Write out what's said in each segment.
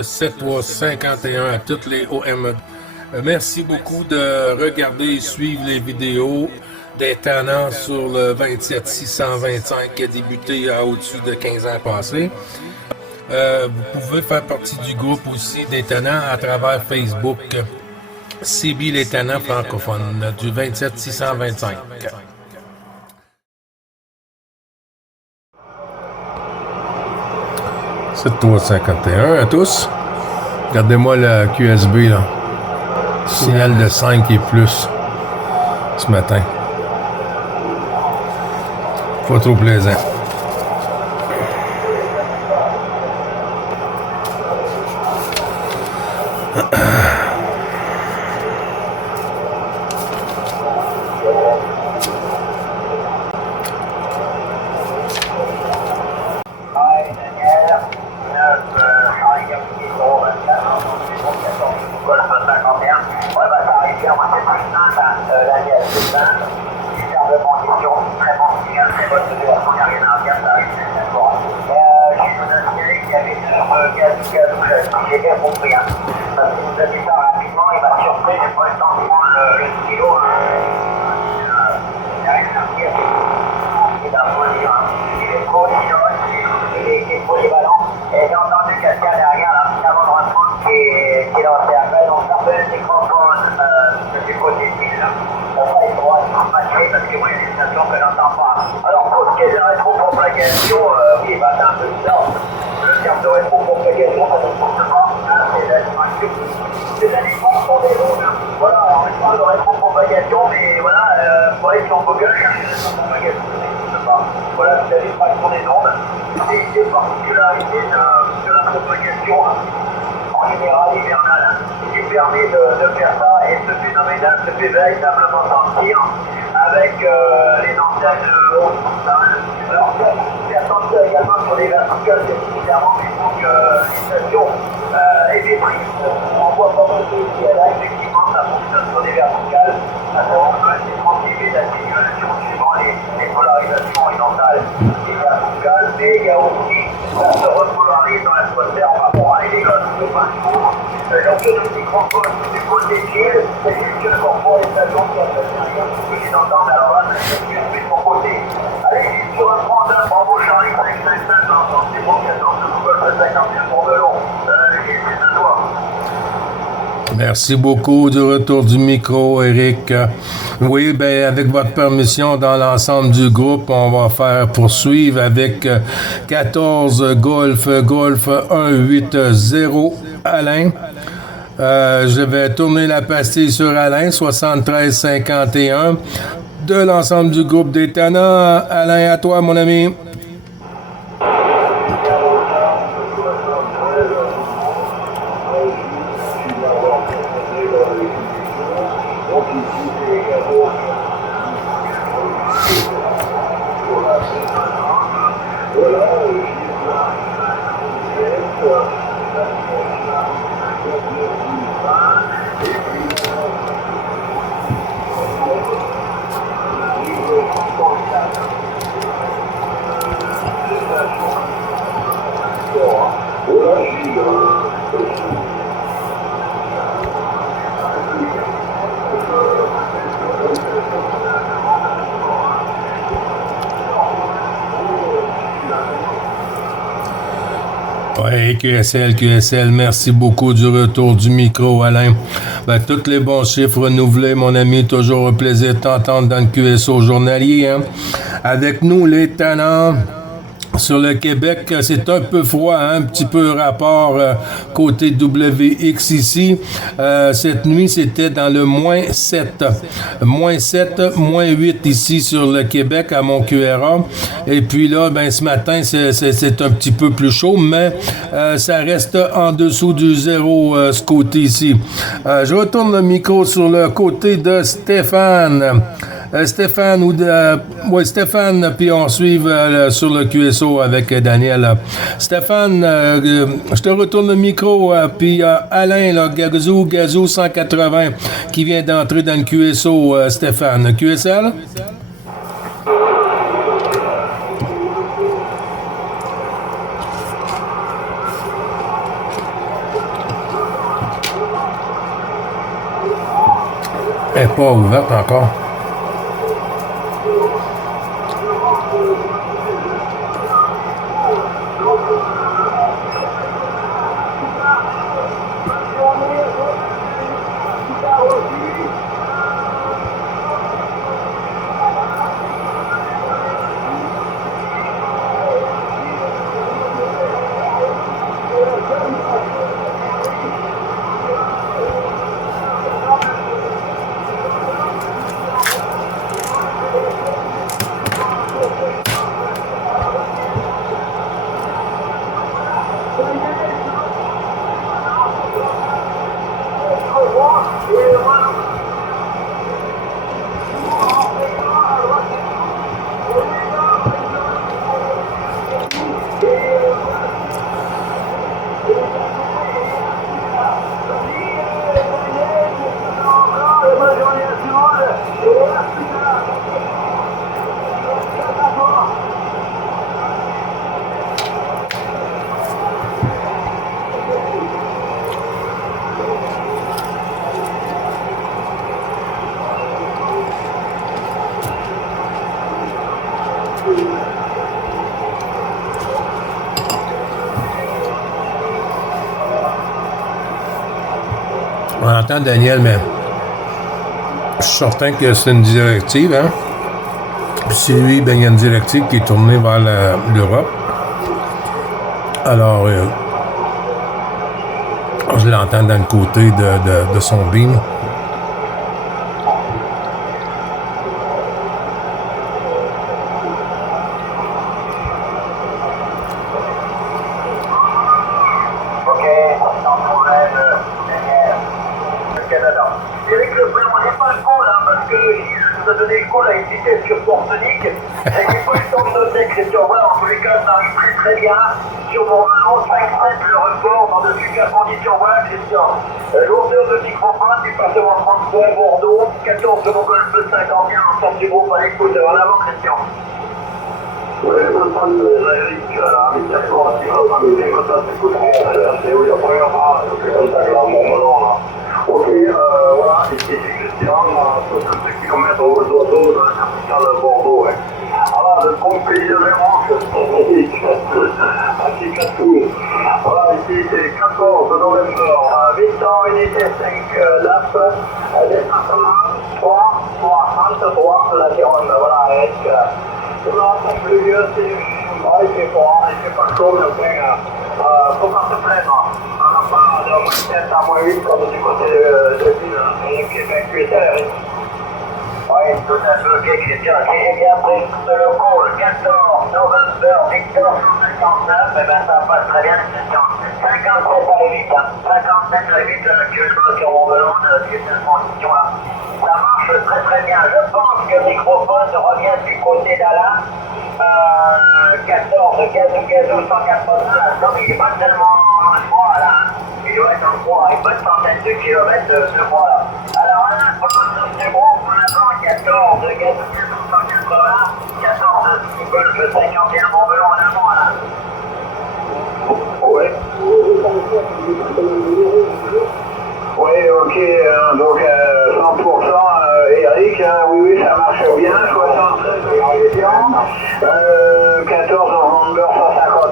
7351 à toutes les OM. Merci beaucoup de regarder et suivre les vidéos des tannants sur le 27625 qui a débuté à au-dessus de 15 ans passés. Vous pouvez faire partie du groupe aussi des tannants à travers Facebook. CB les tannants francophones du 27625. 7351 à tous. Regardez-moi la QSB là. Signal de 5 et plus ce matin. Pas trop plaisant. J'ai bien compris, hein. Parce que vous avez dit ça rapidement, il m'a surpris, j'ai pas eu le temps de prendre le stylo. Il arrive à sortir. Il est un peu dur, hein. Il est polyvalent, il est polyvalent. Et j'ai entendu quelqu'un derrière, là, avant de reprendre, qui lançait appel. Donc ça peut être microphone du côté ici, là. On va les droits sont matchés parce que moi, il y a des stations que j'entends pas. Alors pour ce qui est de la rétropropagation, oui, bah c'est un peu bizarre. Le terme de rétropropagation, ça ne porte pas. C'est des animations des zones. Voilà, alors je parle de rétropropagation, mais voilà, pour aller sur Google, chercher la rétropropagation, ça n'existe pas. Voilà, c'est la diffraction des ondes. C'est une des particularités de la propagation en général hivernale, qui permet de faire ça, et ce phénomène-là se fait véritablement sentir avec les antennes horizontales. Alors, c'est attention également sur les verticales, évidemment, mais il faut que les stations aient des prises. On voit pas mal de qui là, effectivement, ça fonctionne sur les verticales, ça peut être des transcrivés d'atténuation suivant les polarisations horizontales et verticales, mais il y a aussi, ça se repolarise dans l'atmosphère par rapport à l'élégance de parcours. Donc, le microphone du côté fil, c'est juste que pour les stations qui appellent rien pour que les entendent, alors là, c'est juste de mon côté. Allez, sur un 39, bravo Charlie, 555, c'est bon, 14 de Google, 51 pour de long. C'est à toi. Merci beaucoup du retour du micro, Eric. Oui, ben avec votre permission, dans l'ensemble du groupe, on va faire poursuivre avec 14 Golf 180 Alain. Je vais tourner la pastille sur Alain, 7351. De l'ensemble du groupe des tannants. Alain, à toi, mon ami. Oui, QSL, merci beaucoup du retour du micro, Alain. Ben, tous les bons chiffres renouvelés, mon ami, toujours un plaisir de t'entendre dans le QSO journalier. Hein. Avec nous, les tannants. Sur le Québec, c'est un peu froid, hein? Un petit peu rapport côté WX ici. Cette nuit, c'était dans le -7. -7, -8 ici sur le Québec à mon QRA. Et puis là, ben ce matin, c'est un petit peu plus chaud, mais ça reste en dessous du zéro ce côté ici. Je retourne le micro sur le côté de Stéphane. Stéphane, puis on suit sur le QSO avec Daniel. Stéphane, je te retourne le micro, puis Alain, là, Gazou 180, qui vient d'entrer dans le QSO, Stéphane. QSL? Elle n'est pas ouverte encore. On entend Daniel, mais je suis certain que c'est une directive, hein? Puis si lui, ben, il y a une directive qui est tournée vers l'Europe. Alors, je l'entends dans le côté de son beam. Sur Portonique, et j'ai pas eu le temps de noter que c'était en voilà, en tous les cas, ça arrive très très bien. Sur mon ballon, 5-7, le report dans de super conditions. Voilà, Christian. Lourdeur de microphone, du passement 33, Bordeaux, 14 de mon golf 51, ensemble du groupe à l'écoute. En avant, Christian. Oui, je me sens Eric, avec 4 qui va m'amener, comme ça, c'est cool. C'est où il y a pas eu un bras, c'est comme ça, là, mon ballon, là. Ok, voilà, ici Christian, 60 km au d'oiseau dans la capitale de Bordeaux. Alors, le bon pays de Vérange, ainsi qu'à tout. Voilà, ici c'est 14 novembre, Victor, unité 5, LAF, département 3, 33, la Gironde. Voilà, avec tout l'ensemble pluvieux, il fait froid, il fait pas chaud, mais enfin, faut pas se plaindre. On n'a pas de moins 7 à moins 8 comme du côté de Ville, et le Québec, tu es oui, tout à fait, Christian. J'ai bien pris le call 14 novembre, Victor 159, et bien ça passe très bien, Christian. 57 à 8, 57 à 8 actuellement sur mon ballon de cette condition-là. Ça marche très très bien. Je pense que le microphone revient du côté d'Alain. 14, gazou, 180, non mais il n'est pas tellement froid là. Il doit être en froid, une bonne centaine de kilomètres de froid là. Alors Alain, c'est bon, on attend 14, gazou, 180, 14, golf 51, mon melon en avant Alain. Ouais. Oui, ok, donc 100%, Eric, oui, ça marche bien, 73 14 novembre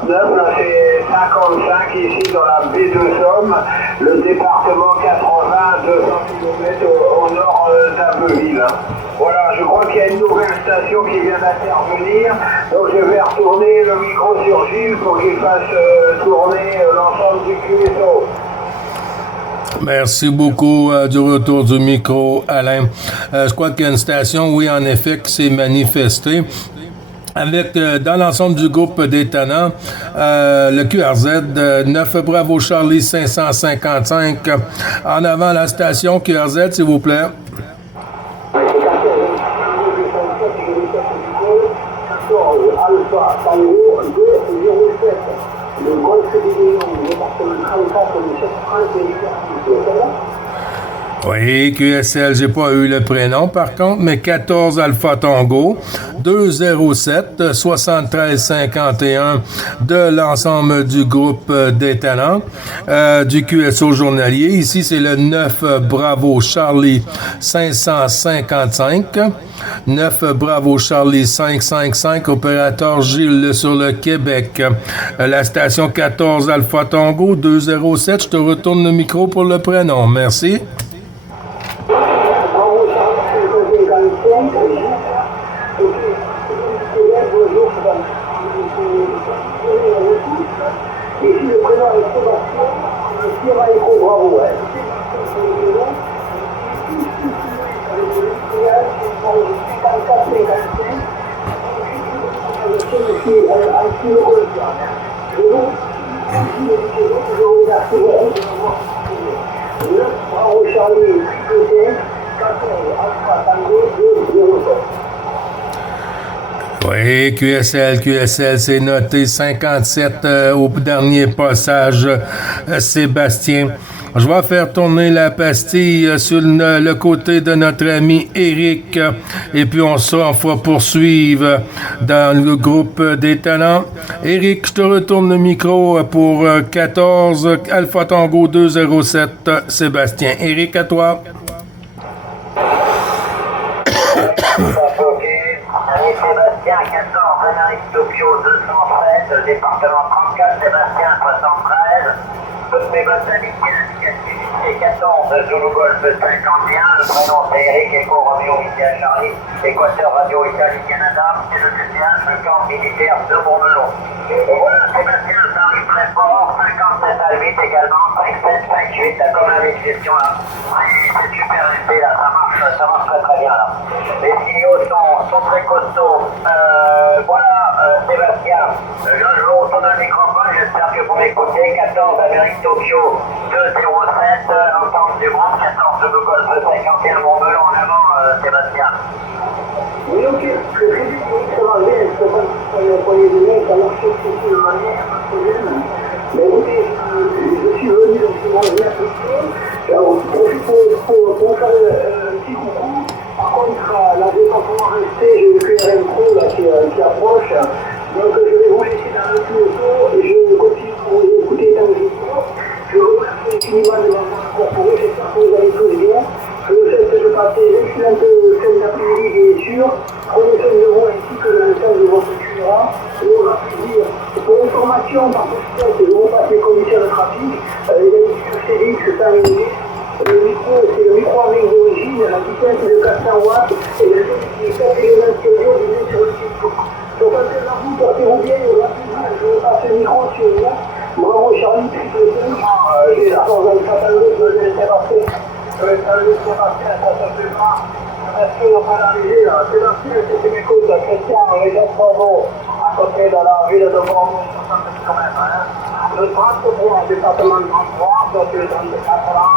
159, là c'est 55 ici dans la baie de Somme, le département 80, 200 km au nord d'Abbeville. Voilà, je crois qu'il y a une nouvelle station qui vient d'intervenir, donc je vais retourner le micro sur Gilles pour qu'il fasse tourner l'ensemble du QSO. Merci beaucoup du retour du micro, Alain. Je crois qu'il y a une station, oui, en effet, qui s'est manifestée. Avec, dans l'ensemble du groupe des tenants, le QRZ 9 Bravo Charlie 555. En avant la station QRZ, s'il vous plaît. Alpha Tango 207. Le golfe des Lions, département 34, le chef France et Oui, QSL, j'ai pas eu le prénom par contre, mais 14 Alpha Tango, 207 73 51 de l'ensemble du groupe des talents du QSO journalier. Ici, c'est le 9 Bravo Charlie 555. 9 Bravo Charlie 555, opérateur Gilles sur le Québec. La station 14 Alpha Tango 207, je te retourne le micro pour le prénom. Merci. Ici, le prénom est Sébastien, Sierra Echo Bravo. Bravo Charlie, 14 Alpha Tango 207. Oui, QSL, c'est noté 57 au dernier passage, Sébastien. Je vais faire tourner la pastille sur le côté de notre ami Éric et puis on va poursuivre dans le groupe des talents. Éric, je te retourne le micro pour 14 Alpha Tango 207 Sébastien. Éric, à toi. Sébastien 14, Amérique Tokyo 213, département 34, Sébastien 73. Toutes mes bonnes amitiés, indicativité 14, Zulu Golf 51, le prénom c'est Eric, Echo Romeo India Charlie, Équateur Radio Italie Canada, c'est le TCH, le camp militaire de Bourmelon. Voilà, Sébastien, ça arrive très fort, 57 à 8 également, 57, 58, t'as comme la gestion là. C'est super resté là, ça marche très très bien là. Les signaux sont très costauds. Voilà, Sébastien, je vous retourne le microphone, j'espère que vous m'écoutez. 14 Amérique Tokyo 207, l'ensemble du groupe, 14 de Golf 51 Montbelon en avant, Sébastien. Oui, ok, très vite, ça va bien, je peux pas le premier de main, ça marche aussi de manière, pas de problème. Mais écoutez, je suis venu donc c'est mon bien alors, pour faire un petit coucou. Par contre, la défense va rester, j'ai eu qu'une intro là qui approche. Donc je vais vous laisser dans le tuyau et je continue pour vous écouter dans le jeu. Je vous remercie infiniment de m'avoir incorporé, j'espère que vous allez tous bien. Je vous souhaite de passer une excellente fin d'après-midi bien sûr. Prenez soin de vous ainsi que le temps de votre cuillère. Et on va plaisir. Pour information, par contre, je vous passe les commissaires de trafic. Il y a une CDX 100 minutes. Le micro, c'est le micro avec d'origine, la vitesse est de 400 watts et le son qui est 4 km sur le site. Donc, maintenant, vous portez-vous bien et rapidement, je vous passe le micro sur vous. Bravo Charlie, triple 5. J'ai la force dans le catalogue, je vais laisser passer. Je vais laisser passer, ça se fait pas. Est-ce qu'on va l'arriver là? C'est la suite, c'est mes côtes, Christian, région de Bordeaux, à côté de la ville de Bordeaux, 70 km. Le 33, département de 33, donc le 34 ans,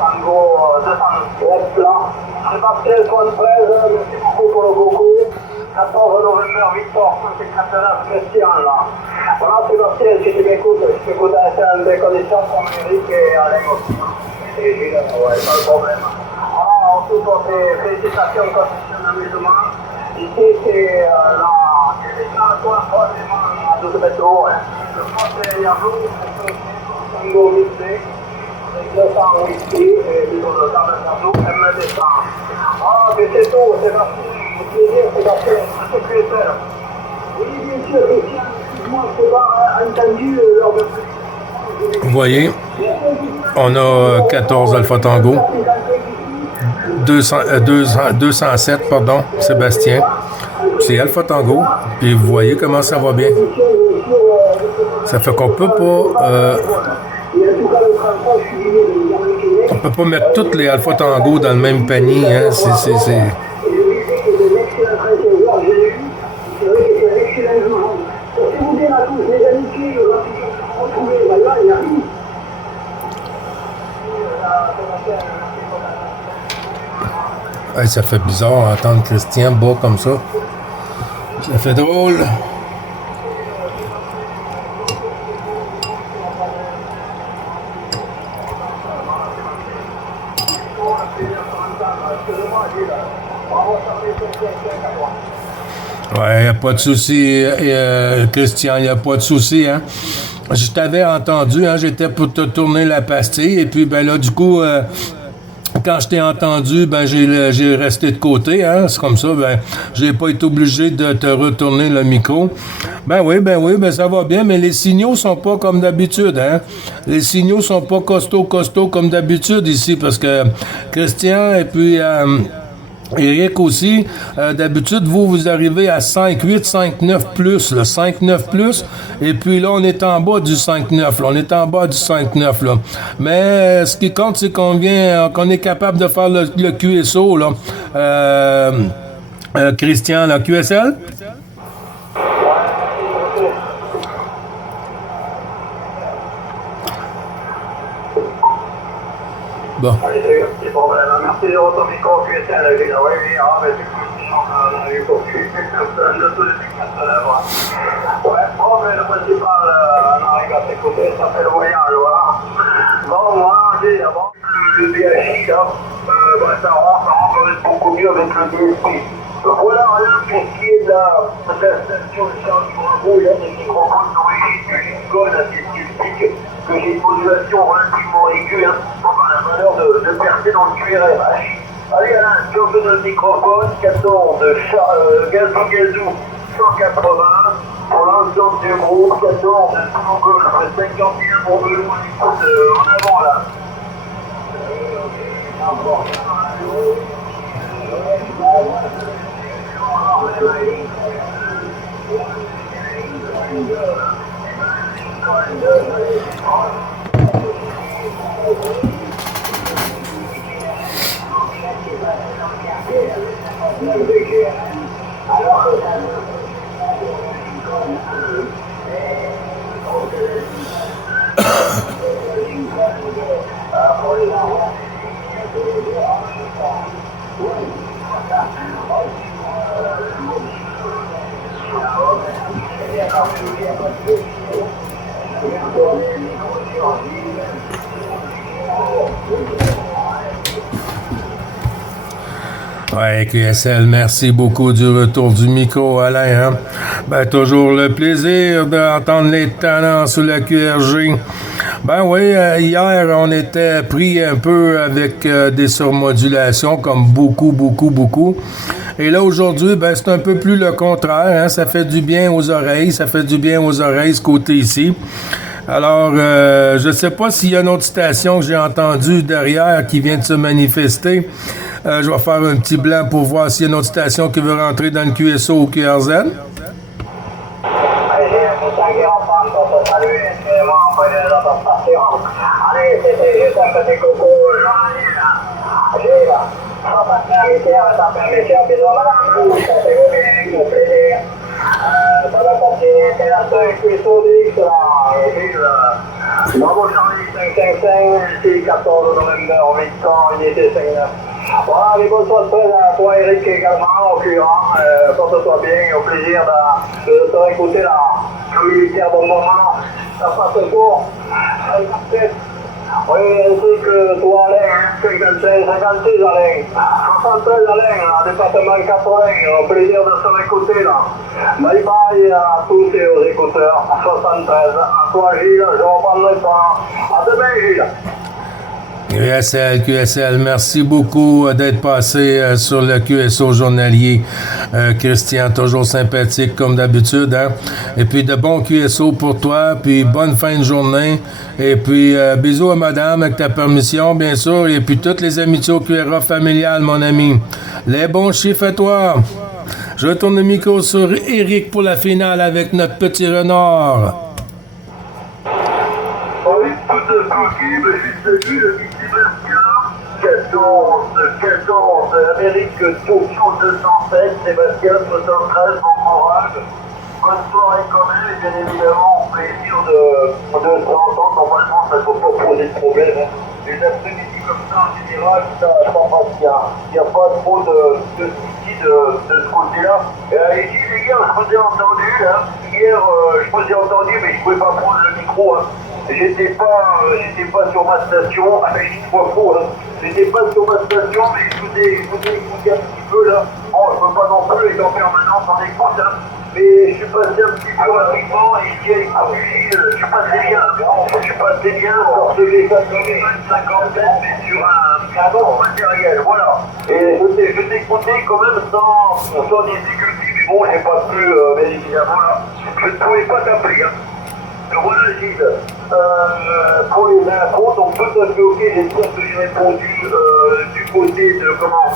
Tango 207 plans. C'est Pascal 73, merci beaucoup pour le beaucoup. 14 novembre, Victor, 159, Christian là. Voilà, Sébastien, si tu m'écoutes, je t'écoute dans des conditions comme Eric et Alain aussi. Et Gilles, ouais, pas de problème. Voilà, en tout cas, félicitations pour l'amusement. Ici, c'est la télévision, forcément, à 12 mètres de haut. Le poste est à vous, c'est un gros lycée. 200 ici, et le temps de Sardou, M200. Ah, mais c'est tout, c'est parti. Au plaisir, c'est parti. C'est plus cher. Oui, bien sûr, Christian, excuse-moi, je n'ai pas entendu lors de... Vous voyez, on a 14 Alpha Tango, 207, pardon, Sébastien. C'est Alpha Tango, et vous voyez comment ça va bien. Ça fait qu'on peut pas... on peut pas mettre toutes les Alpha Tango dans le même panier, hein. C'est... Hey, ça fait bizarre entendre Christian bas comme ça. Ça fait drôle. excusez-moi, Gilles. On va chercher 555 à toi. Ouais, y a pas de souci, Christian, y a pas de souci, hein. Je t'avais entendu, hein, j'étais pour te tourner la pastille, et puis, ben là, du coup, quand je t'ai entendu, ben j'ai resté de côté, hein, c'est comme ça, ben j'ai pas été obligé de te retourner le micro. Ben oui, ben ça va bien, mais les signaux sont pas comme d'habitude, hein. Les signaux sont pas costauds comme d'habitude ici, parce que Christian et puis Eric aussi, d'habitude, vous arrivez à 5.8, 5.9 plus, le 5.9 plus, et puis là, on est en bas du 5.9, là, on est en bas du 5.9, là. Mais ce qui compte, c'est qu'on est capable de faire le QSO, là. Christian, la QSL? Bon. C'est bon, merci de votre micro, QSL, oui, mais du coup, sinon, on a eu beaucoup de tous les spectateurs. Ouais, bon, mais le principal, on arrive à s'écouter, ça fait le voyage, voilà. Bon, moi, j'ai d'abord le BHI, là, ça rentre beaucoup mieux avec le DSP. Voilà, rien pour ce qui est de l'installation de charge du bravo, il y a des microphones d'origine du Lincoln, assez spécifique, que j'ai une modulation relativement aiguë, hein, pour la valeur de percer dans le QRMH. Allez Alain, tu as besoin de microphone, 14 Gazou 180, pour l'ensemble du groupe, 14 Google 51 pour Belou, on écoute en avant là. Ouais, QSL, merci beaucoup du retour du micro, Alain. Hein? Ben, toujours le plaisir d'entendre les talents sur la QRG. Ben oui, hier, on était pris un peu avec des surmodulations, comme beaucoup. Et là, aujourd'hui, ben, c'est un peu plus le contraire. Hein? Ça fait du bien aux oreilles, ce côté ici. Alors, je ne sais pas s'il y a une autre station que j'ai entendue derrière qui vient de se manifester. Je vais faire un petit blanc pour voir s'il y a une autre station qui veut rentrer dans le QSO ou QRZ. Allez, c'était juste un petit coucou, Jean-Yves. Gilles, sans partenaire militaire, sans permission, bisous madame, ça fait vous bien, au plaisir. Ça va continuer, c'est la seule QSO DX, là, Gilles. Bravo Charlie, 555, ici 14 novembre, Victor, unité 59. Voilà, les bonnes surprises à toi Eric également, au curant, porte-toi bien, au plaisir de te réécouter le militaire bon moment. Ça passe le tour. Oui, ainsi que toi Alain, 55, 56 Alain, 73 Alain, département 80, au plaisir de se réécouter là. Bye bye à tous et aux écouteurs, 73, à toi Gilles, je reprendrai pas. À demain Gilles. QSL, merci beaucoup d'être passé sur le QSO journalier. Christian, toujours sympathique comme d'habitude. Hein? Et puis de bons QSO pour toi, puis bonne fin de journée. Et puis bisous à madame avec ta permission, bien sûr. Et puis toutes les amitiés au QRA familial, mon ami. Les bons chiffres à toi. Je retourne le micro sur Eric pour la finale avec notre petit renard. Oui, tout est possible, juste vu le 14, Amérique Tokyo 207, Sébastien 73, bon courage. Bonne soirée quand même, et bien évidemment, au plaisir de s'entendre. Normalement, ça ne peut pas poser de problème. Hein. Les après-midi comme ça, en général, ça je pense qu'il n'y a pas trop de soucis de ce côté-là. Et hier, je vous ai entendu, hein. Hier, je vous ai entendu, mais je ne pouvais pas prendre le micro. Hein. J'étais pas sur ma station, avec une fois faux, hein. J'étais pas sur ma station, mais je vous ai écouté un petit peu là. Bon, je peux pas non plus être en permanence en écoute, hein. Mais je suis passé un petit peu rapidement et je suis passé bien, pour se les 50 mais sur un bon matériel, voilà. Et je t'ai écouté quand même sans difficulté, mais bon, j'ai pas pu, mais évidemment là, je ne pouvais pas t'appeler, hein. Voilà, Gilles. Pour les infos, donc tout à fait ok, j'espère que j'ai répondu du côté de comment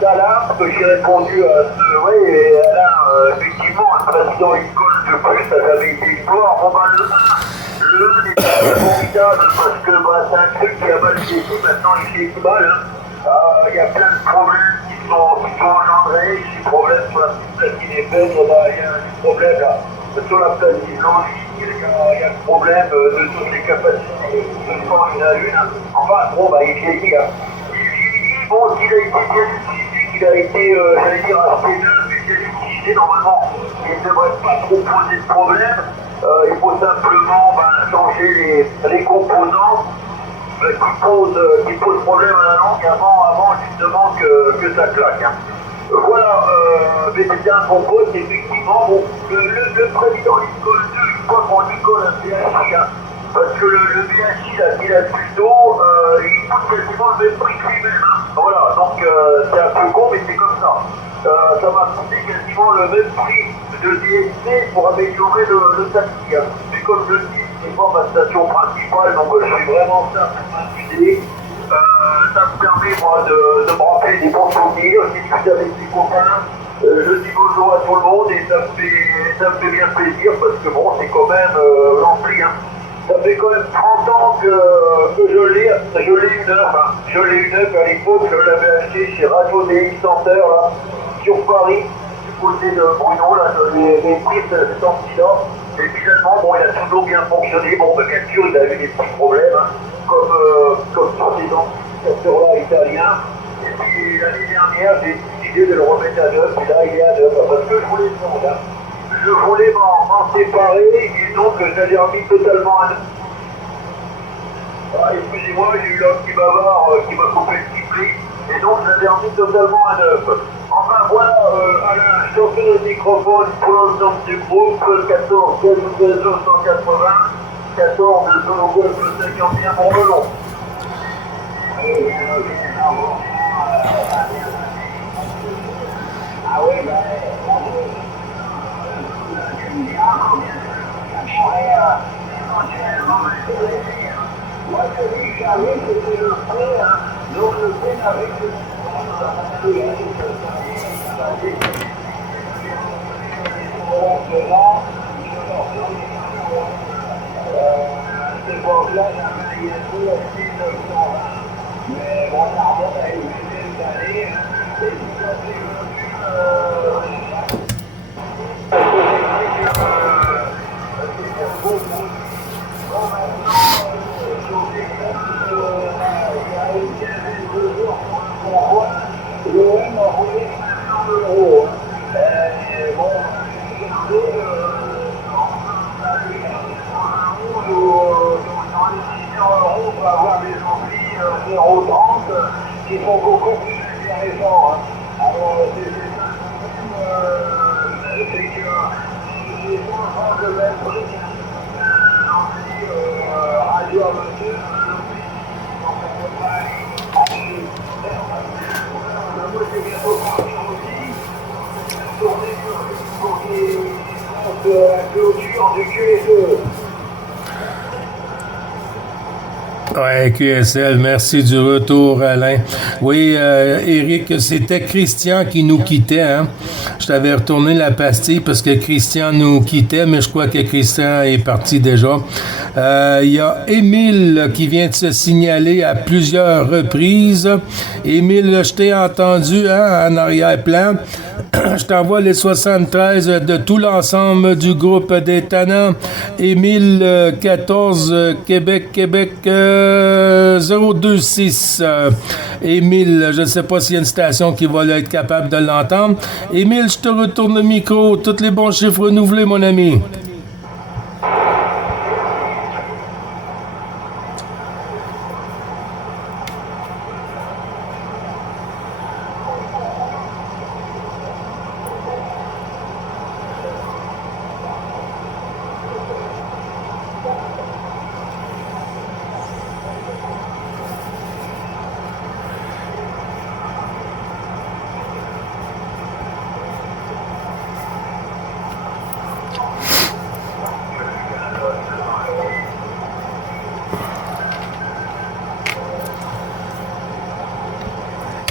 d'Alain, que j'ai répondu à ce. Oui, et Alain, effectivement, le président Lincoln de plus, ça avait été histoire. Bon, ben, le 1 n'est pas formidable parce que c'est un truc qui a mal vieilli, maintenant il fait mal. Hein. Il y a plein de problèmes qui sont engendrés, des problèmes sur la petite qui est faite, il y a des problèmes là. Sur la place d'Islandie, il y a le problème de toutes les capacités de sang, il y en a une. Enfin, bon, il vieillit. Hein. Il vieillit, bon, s'il a été bien utilisé, qu'il a été, j'allais dire, assez neuf, mais bien utilisé, normalement, il ne devrait pas trop poser de problème. Il faut simplement changer les composants qui posent problème à la langue avant justement que ça claque. Hein. Voilà, mais c'était un bon poste, effectivement. Bon, le président Lincoln 2, je crois qu'on Lincoln un BHI, hein, parce que le BHI là, qu'il a plus tôt, il coûte quasiment le même prix que lui-même. Hein. Voilà, donc c'est un peu con, mais c'est comme ça. Ça m'a coûté quasiment le même prix de DSC pour améliorer le taxi. Hein. Mais comme je dis, c'est pas ma station principale, donc je suis vraiment ça pour m'amuser. Ça me permet, moi, de me rappeler des bons souvenirs, discuter avec des copains. Je dis bonjour à tout le monde et ça me fait bien plaisir parce que bon, c'est quand même rempli. Hein. Ça fait quand même 30 ans que je l'ai eu neuf. Hein. Je l'ai eu neuf à l'époque, je l'avais acheté chez Radio DX Center, là, sur Paris, du côté de Bruno, là, les prix de cet anti-là. Et finalement, bon, il a toujours bien fonctionné. Bon, bien sûr, il a eu des petits problèmes, hein, comme tous les anti-là italiens. Et puis l'année dernière, j'ai décidé de le remettre à neuf, et là, il est à neuf, parce que je voulais le vendre. Hein. Je voulais m'en séparer, et donc je l'avais remis totalement à neuf. Ah, excusez-moi, j'ai eu l'homme qui bavard qui m'a coupé le sifflet, et donc je l'avais remis totalement à neuf. Enfin voilà, Alain, je t'en fais le microphone pour l'ensemble du groupe, 14 180, 14 Solo Golf 51 pour le long. Ah oui, moi, je dis que j'avais, c'était le prêt, hein. Donc le prêt n'avait que cette époque-là, j'avais un peu aussi 900, mais bon, ça remonte à une dizaine d'années, et tout à fait l'OM a volé 500 €. Bon, dans les 600 €, on va avoir des amplis 0,30 qui sont beaucoup plus intéressants. Hein. Alors, c'est ça le problème, c'est que les gens de même prix qu'un ampli radio amateur, donc on ne peut pas aller. Moi, j'ai bientôt partir aussi, tourner pour des clôtures du QSE. Ouais, QSL, merci du retour, Alain. Oui, Éric, c'était Christian qui nous quittait. Hein? Je t'avais retourné la pastille parce que Christian nous quittait, mais je crois que Christian est parti déjà. Il y a Émile qui vient de se signaler à plusieurs reprises. Émile, je t'ai entendu en arrière-plan. Je t'envoie les 73 de tout l'ensemble du groupe des Tannants. Émile 14 Québec 026. Émile, je ne sais pas s'il y a une station qui va être capable de l'entendre. Émile, je te retourne le micro. Tous les bons chiffres renouvelés, mon ami.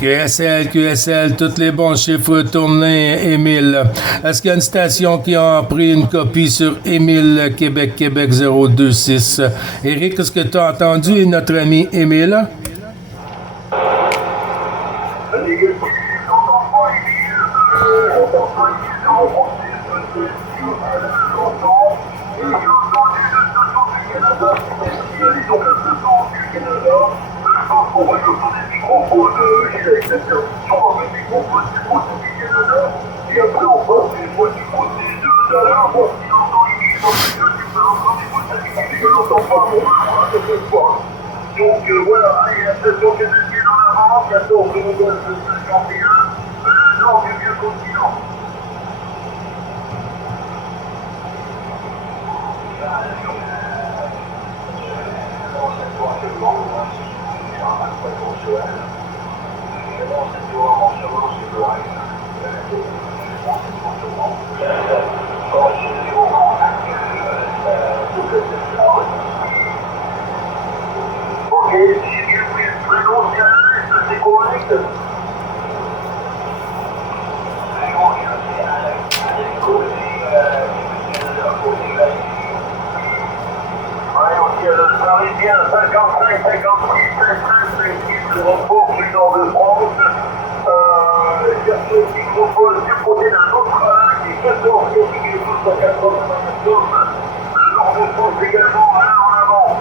QSL, tous les bons chiffres tournés, Émile. Est-ce qu'il y a une station qui a pris une copie sur Émile Québec 026? Éric, est-ce que tu as entendu notre ami Émile? Donc voilà, il y a la station qui est en avant, bientôt on nous donne le 51, nord du vieux continent. Ok, si tu veux le prénom, est-ce que c'est correct? Ouais, ok, le Parisien 55, 56, 55, le report du nord de France. Cherche le microphone du côté d'un autre lac qui est 14, qui est 294. Le nord de France également, là en avant.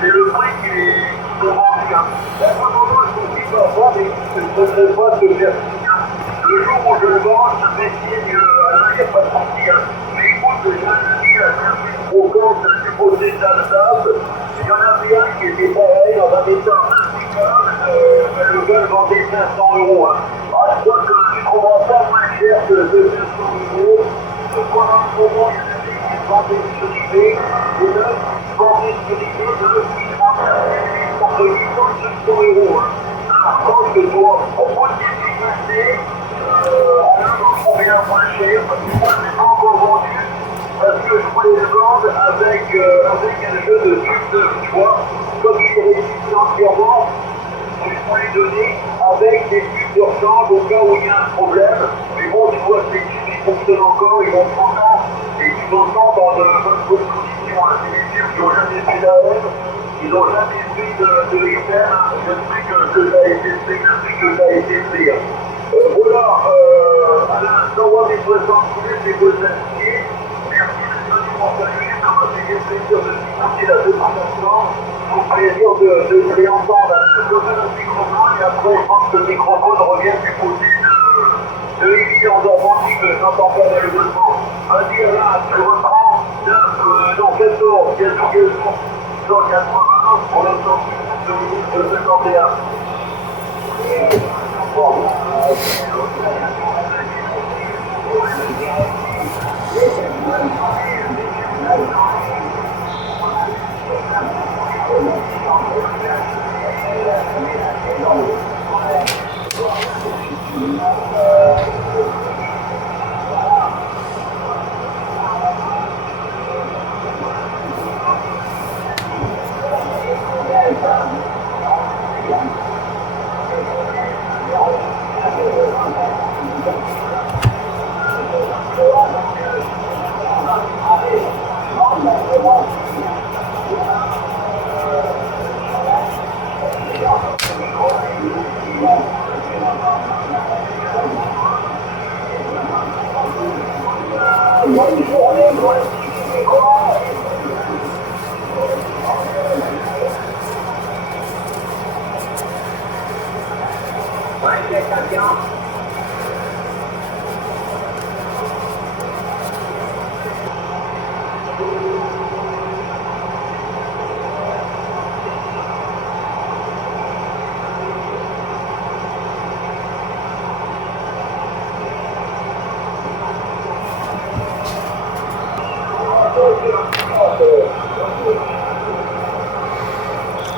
C'est le prix qui se vend bien. Pour le moment, je ne suis pas voir, mais je ne peux pas te faire signe. Le jour où je le vends, je fais signe à l'un, il n'y a pas de souci. Mais écoute, j'ai un ami à Saint-Louis-Brocante, du côté d'Alsace. Il y en avait un qui était pareil, dans un état impeccable. Le gars vendait 500 €. Je crois que tu trouveras pas moins cher que 200 €. Pendant un moment, il y en avait qui vendaient sur eBay. Et là, ils vendaient sur eBay entre 800 et 700 €. Alors, je pense que toi, on continue de passer. On va trouver un moins cher, parce que moi, je n'ai pas encore vendu. Parce que je voulais le vendre avec un jeu de tube de, tu vois, comme il est réussi entièrement. Il faut les donner avec des tubes de rechange au cas où il y a un problème. Mais bon, tu vois, ces tubes, ils fonctionnent encore, ils vont 30 ans, et ils sont dans de bonnes conditions. C'est des tubes qui n'ont jamais fait d'AM, ils n'ont jamais fait de l'EFM, je ne sais que ça a été fait, je sais que ça a été fait. Voilà, à l'instant, on va mes 60 minutes, c'est vos associés. Merci de venir m'en saluer, ça m'a fait plaisir de discuter la présentation. Au plaisir de les entendre. Je mets le microphone et après je pense que le microphone revient du côté de Élie en Normandie, que j'entends pas malheureusement. Vas-y Alain, tu reprends 14, bientôt 180 pour l'instant de 51. Bon.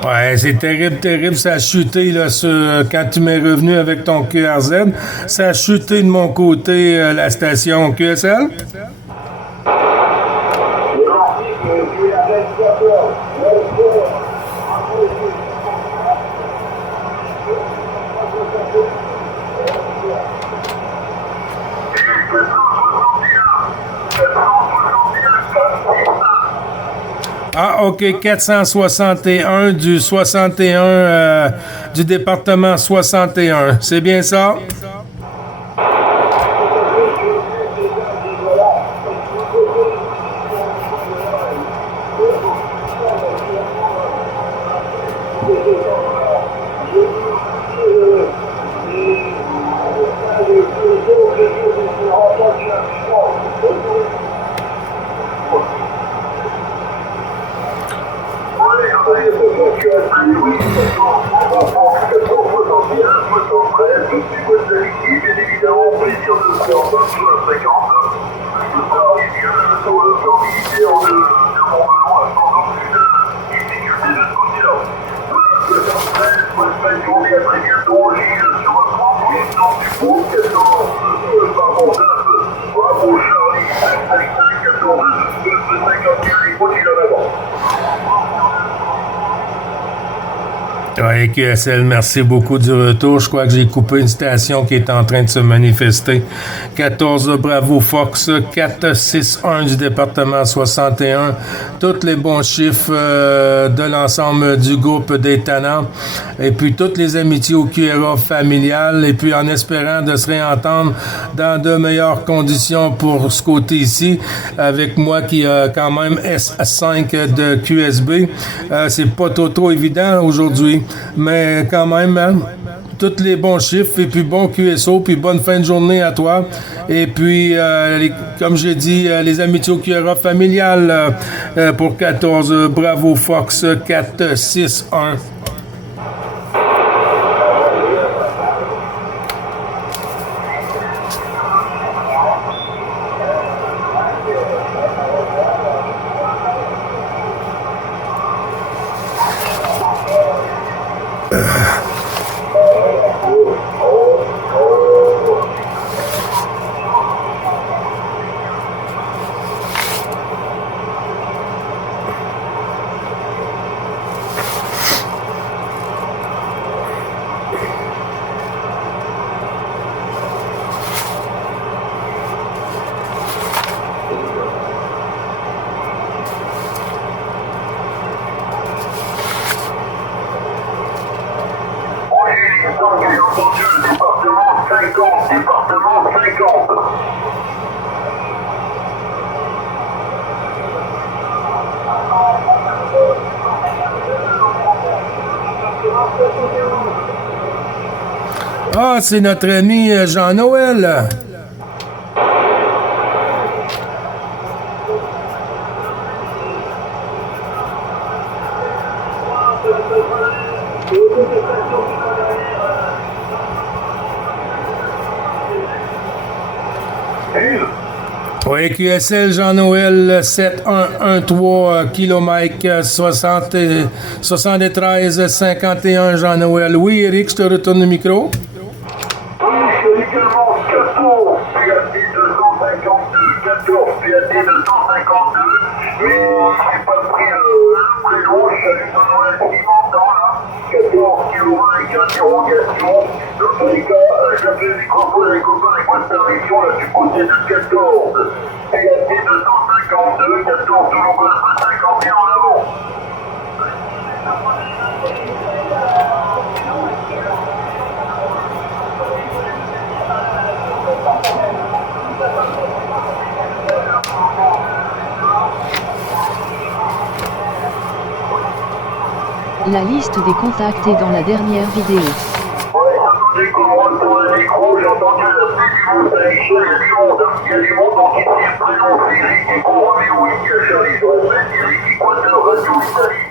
Ouais, c'est terrible, terrible. Ça a chuté là, quand tu m'es revenu avec ton QRZ. Ça a chuté de mon côté, la station QSL. Ah, OK, 461 du 61 du département 61. C'est bien ça? Ouais, QSL, merci beaucoup du retour. Je crois que j'ai coupé une station qui est en train de se manifester. 14 Bravo Fox, 461 du département 61. Tous les bons chiffres de l'ensemble du groupe des Tannants. Et puis toutes les amitiés au QRA familial. Et puis en espérant de se réentendre dans de meilleures conditions pour ce côté ici. Avec moi qui a quand même S5 de QSB. C'est pas trop évident aujourd'hui. Mais quand même, hein, tous les bons chiffres et puis bon QSO, puis bonne fin de journée à toi. Et puis, comme j'ai dit, les amitiés au QRA familial pour 14 Bravo Fox 461. Département 50. Ah, c'est notre ami Jean-Noël. Oui, QSL Jean-Noël 7113 km 73 51 Jean-Noël. Oui, Eric, je te retourne le micro. Oui, c'est également 14 PAT 252, 14 PAT 252, mais j'ai pas pris le prénom, je salue Jean-Noël qui m'entend là, 14 km avec interrogation. Dans tous les cas, j'appelle le microphone avec copains avec votre permission là du côté de 14. PAT 252, 14 Toulouse 51 en avant. La liste des contacts est dans la dernière vidéo. entendu comment pour le micro, j'ai entendu la pluie du monde à l'échelle, il y a du monde, hein. Il y a du monde, donc ici, présent Eric et pour Roméo, Charlie, Équateur, Radio Italie.